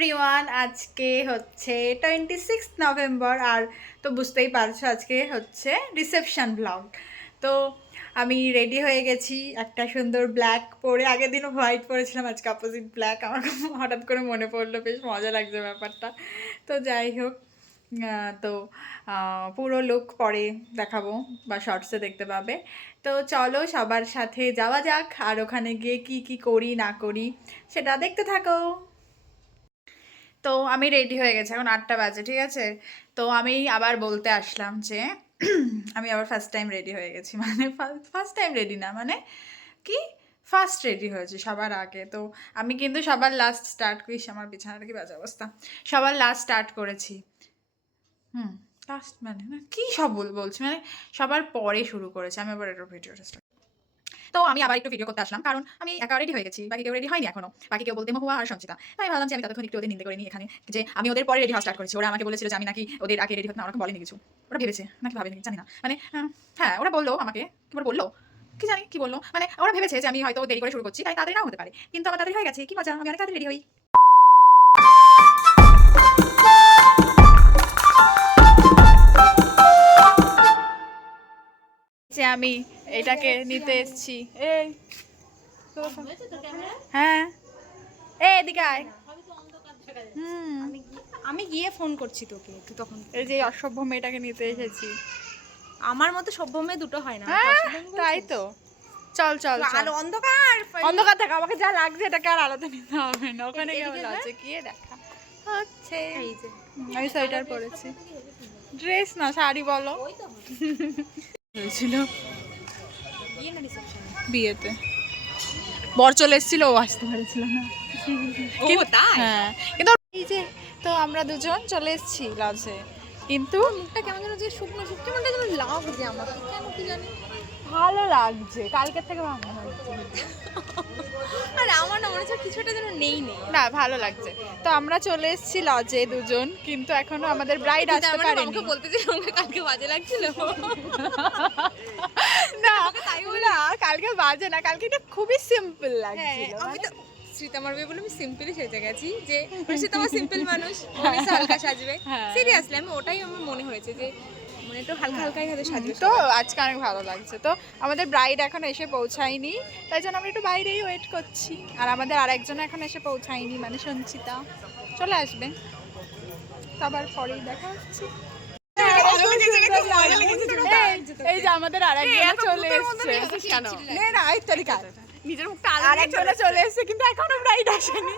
Everyone, আজকে হচ্ছে 26 November. আর তো বুঝতেই পারছো আজকে হচ্ছে রিসেপশন ব্লগ। তো আমি রেডি হয়ে গেছি একটা সুন্দর ব্ল্যাক পরে। আগের দিনও হোয়াইট পরেছিলাম, আজকে অপোজিট ব্ল্যাক। আমার হঠাৎ করে মনে পড়লো, বেশ মজা লাগছে ব্যাপারটা। তো যাই হোক, তো পুরো লুক পরে দেখাবো বা শর্টসে দেখতে পাবে। তো চলো সবার সাথে যাওয়া যাক, আর ওখানে গিয়ে কি কি করি না করি সেটা দেখতে থাকো। তো আমি রেডি হয়ে গেছি, এখন 8টা বাজে, ঠিক আছে। তো আমি আবার বলতে আসলাম যে আমি আবার ফার্স্ট টাইম রেডি হয়ে গেছি, মানে ফার্স্ট টাইম রেডি না, মানে কি ফার্স্ট রেডি হয়েছে সবার আগে। তো আমি কিন্তু সবার লাস্ট স্টার্ট করিস, আমার বিছানাটা কি বাজে অবস্থা, সবার লাস্ট স্টার্ট করেছি। লাস্ট মানে না কি সব বলছি, মানে সবার পরে শুরু করেছে, আমি আবার একটা ভিডিওটা স্টার্ট। তো আমি আবার একটু ভিডিও করতে আসলাম, কারণ আমি একা রেডি হয়ে গেছি, বাকি কেউ রেডি হয়নি এখনো। বাকি কেউ বলতে মহুয়া আর সঞ্চিতা। তাই ভাবলাম যে আমি ততক্ষণ একটু ওদের নিন্দে করে নিই এখানে, যে আমি ওদের পরে রেডি হওয়া স্টার্ট করেছি। ওরা আমাকে বলেছিল যে আমি নাকি ওদের আগে রেডি হতে, না ওরা বলেনি কিছু, ওরা ভেবেছে নাকি ভাবেনি জানি না, মানে হ্যাঁ ওরা বললো আমাকে, কি বললো কি জানি কি বললো, মানে ওরা ভেবেছে যে আমি হয়তো দেরি করে শুরু করছি, তাই তাদের নাও হতে পারে, কিন্তু আমার তাদের হয়ে গেছে, কি মজা, আমি অনেক তাদের রেডি হই। যে আমি এটাকে নিতে এসেছি, এই হ্যাঁ এদিকে আয়। আমি গিয়ে ফোন করছি তোকে একটু তখন। এই যে অসভ্য মেয়েটাকে নিতে এসেছি। আমার মতো সভ্য মেয়ে দুটো হয় না। তাই তো, চল চল আলো অন্ধকার অন্ধকার থাকা, আমাকে যা লাগছে এটাকে আর আলাদা নিতে হবে না, ওখানে কেমন আছে গিয়ে দেখা হচ্ছে। এই যে আমি সোয়েটার পরেছি, ড্রেস না শাড়ি বলো। হয়েছিল বিয়ে না রিসেপশন? বিয়েতে বর চলে এসেছিল, ও আসতে পারছিল না। ও তাই? হ্যাঁ, কিন্তু এই যে তো আমরা দুজন চলে এসেছি লজে, কিন্তু মুখটা কেমন যেন যে শুকনো শুকনো কেমনটা যেন লাগছে আমাকে, কেন কি জানি। ভালো লাগছে, কালকের থেকে ভালো লাগছে। আর আমার না মনে হচ্ছে কিছুটা যেন নেই না ভালো লাগছে। তো আমরা চলে এসেছি লজে দুজন, কিন্তু এখনো আমাদের ব্রাইড আসতে পারেনি। আমাকে বলতে যে আমাকে কালকে বাজে লাগছিল না না, কালকে বাজে না, কালকে এটা খুবই সিম্পল লাগছিল। আমি তো শ্রীতা মারবে বলে আমি সিম্পলি সেজে গেছি, যে শ্রীতা আমার সিম্পল মানুষ, অনেক হালকা সাজবে। সিরিয়াসলি আমি ওটাই আমার মনে হয়েছে যে মানে একটু হালকা হালকাই হয়তো সাজবে। তো আজকে অনেক ভালো লাগছে। তো আমাদের ব্রাইড এখন এসে পৌঁছায়নি, তাই জন্য আমরা একটু বাইরেই ওয়েট করছি। আর আমাদের আরেকজন এখন এসে পৌঁছায়নি, মানে সঞ্চিতা চলে আসবে, তারপর পরেই দেখা হচ্ছে। এই যে আমাদের আরেকজন চলে এসেছে, নিজের মুখটা আরেকজনে চলে এসেছে, কিন্তু এখনো ব্রাইড আসেনি।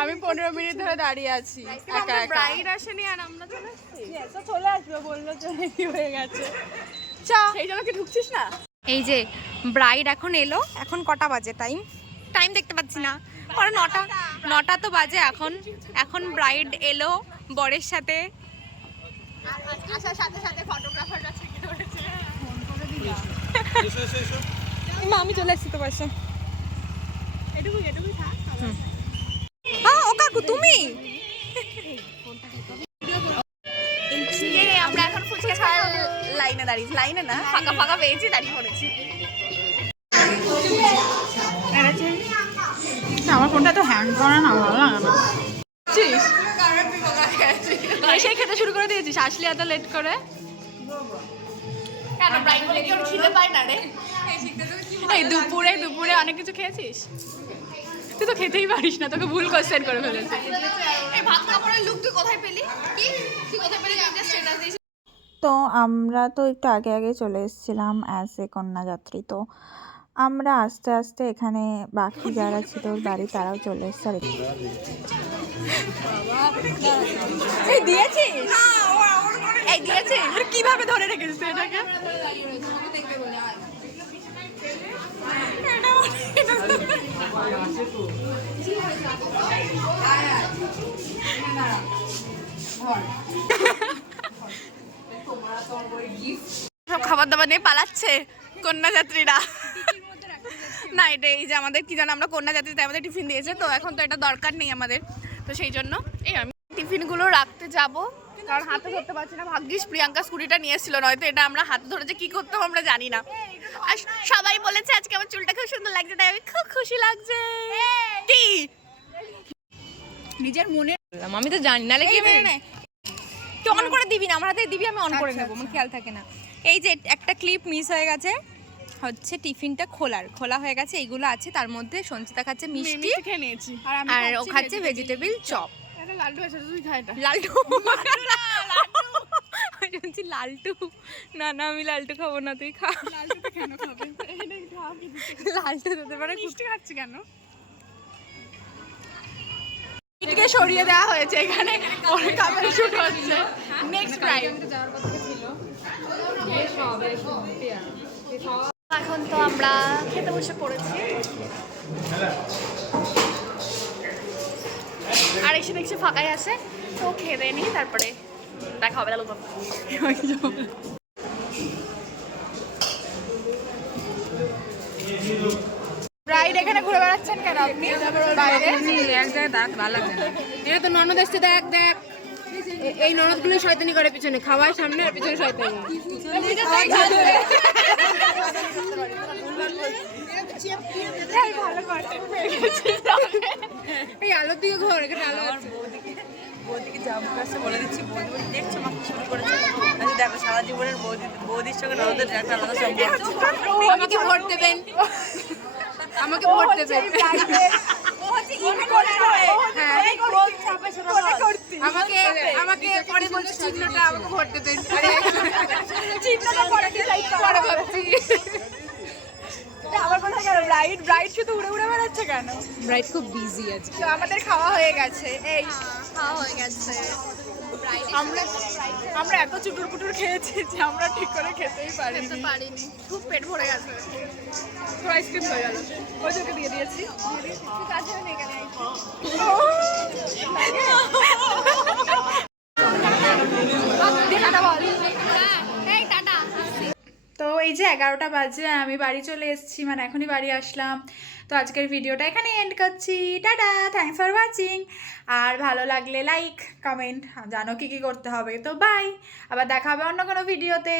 আমি 15 মিনিট ধরে দাঁড়িয়ে আছি একা একা। ব্রাইড আসেনি আর আমরা চলে আসছি। চলে আসবে বললো, তো রেডি হয়ে গেছে। সেই জন্য কি ঢুকছিস না? এই যে ব্রাইড এখন এলো, এখন কটা বাজে টাইম টাইম দেখতে পাচ্ছি না, পরে নটা তো বাজে এখন। এখন ব্রাইড এলো বরের সাথে। আসার সাথে সাথে ফটোগ্রাফাররা ছবি ধরেছে। মা আমি চলে এসেছি তো পাশে। এটুকুই থাক। হ্যাঁ ও কাকু তুমি? আমরা এখন ফুচকা খাওয়ার লাইনে দাঁড়িয়েছি, লাইনে না ফাঁকা ফাঁকা পেয়েছি, দাঁড়িয়ে পড়েছি। আমার ফোনটা তো হ্যাং করে না, ভালো লাগে না। এসে খেতে শুরু করে দিয়েছিস, আসলি এত লেট করে কেন? ব্রাইড বলে কি ওর খিদে পায় না রে? এই দুপুরে অনেক কিছু খেয়েছিস? তুই তো খেতেই পারিস না, তোকে ভুল কোশ্চেন করে ফেলেছি। এই ভাত কাপড়ের লুক তুই কোথায় পেলি? কি তুই কোথায় পেলি? জাস্ট স্ট্যাটাস দিয়েছিস। তো আমরা তো একটু আগে আগে চলে এসেছিলাম অ্যাজ এ কন্যাযাত্রী। তো আমরা আস্তে আস্তে এখানে বাকি যারা ছিল বাড়ি তারাও চলে এসছে। এই দিয়েছিস? এই দিয়েছিস? কিভাবে ধরে রেখেছিস এটাকে? সব খাবার দাবার নিয়ে পালাচ্ছে কন্যাযাত্রীরা। না এটা এই যে আমাদের কি জানো, আমরা কন্যাযাত্রীতে আমাদের টিফিন দিয়েছে, তো এখন তো এটা দরকার নেই আমাদের, তো সেই জন্য এই আমি টিফিনগুলো রাখতে যাব, কারণ হাতে ধরতে পারছি না। ভাগ্যিস প্রিয়াঙ্কা স্কুটিটা নিয়ে এসেছিল, নয়তো এটা আমরা হাতে ধরে যে কি করতাম আমরা জানি না। আর সবাই বলেছে আজকে আমার চুলটা খুব সুন্দর লাগছে, তাই আমি খুব খুশি লাগছে। কি নিজের মনে বললাম আমি তো জানি নালে কি তুই অন করে দিবি না, আমার হাতে দিবি, আমি অন করে নেবো, আমার খেয়াল থাকে না। এই যে একটা ক্লিপ মিস হয়ে গেছে, হচ্ছে টিফিনটা খোলা হয়ে গেছে, এইগুলো আছে তার মধ্যে। সঞ্চিতা খাচ্ছে মিষ্টি খেয়ে নিয়েছি আর ও খাচ্ছে ভেজিটেবল চপ। লাড্ডু আছে, তুই খা এটা। লালটু শুনছি লালটু, না না আমি লালটু খাবো না, তুই খা। লাড্ডুটা কেন খাবে? এটা খা, কি দিতে? লালটু দিতে পারে। মিষ্টি খাচ্ছি কেন? ইটকে সরিয়ে দেওয়া হয়েছে, এখানে পরে কাপড় শুট হচ্ছে। নেক্সট প্রাইজ এখন তো আমরা খেতে বসে পড়েছি, আর এসে দেখছি ফাঁকাই আছে, তো খেয়ে দিয়ে নিই, তারপরে দেখা হবে। লালু ব্রাইড এখানে ঘুরে বেড়াচ্ছেন কেন আপনি বাইরে? এক জায়গায় দেখ, ভালো লাগছে না। এটা তো ননদ এসছে, দেখ দেখ, এই ননদগুলো শয়তানি করে পিছনে, খাওয়ার সামনে আর পিছনে শয়তানি। এই আলোর দিকে ঘর, এখানে আলো আছে। বৌদিকে জাম কাছে বলে দিচ্ছি, বৌদি বলে দেখছো মা কি শুরু করেছে। আমি দেখো সারা জীবনের বৌদির সঙ্গে ননদের একটা আলাদা সম্পর্ক। আমাকে ভোট দেবেন, আমাকে ভোট দেবেন। আমাকে আমাকে পরে বলছে চিহ্নটা, আমাকে ভোট দেবেন। চিন্তাটা পরে ডিসাইড পরে ভাবছি। আমার কথা কেন ব্রাইড শুধু উড়ে উড়ে বেড়াচ্ছে কেন? ব্রাইড খুব বিজি আছে। তো আমাদের খাওয়া হয়ে গেছে, এই খাওয়া হয়ে গেছে। আমরা এত চুটুর পুটুর খেয়েছি যে আমরা ঠিক করে খেতেই পারিনি। পারিনি, খুব পেট ভরে গেছে। তো আইসক্রিম হয়ে গেল, ওই তোকে দিয়ে দিয়েছি। তো এই যে 11টা বাজে, আমি বাড়ি চলে এসেছি, মানে এখনই বাড়ি আসলাম। তো আজকের ভিডিওটা এখানে এন্ড করছি। টাটা, থ্যাংকস ফর ওয়াচিং। আর ভালো লাগলে লাইক কমেন্ট, জানো কি করতে হবে। তো বাই, আবার দেখা হবে অন্য কোনো ভিডিওতে।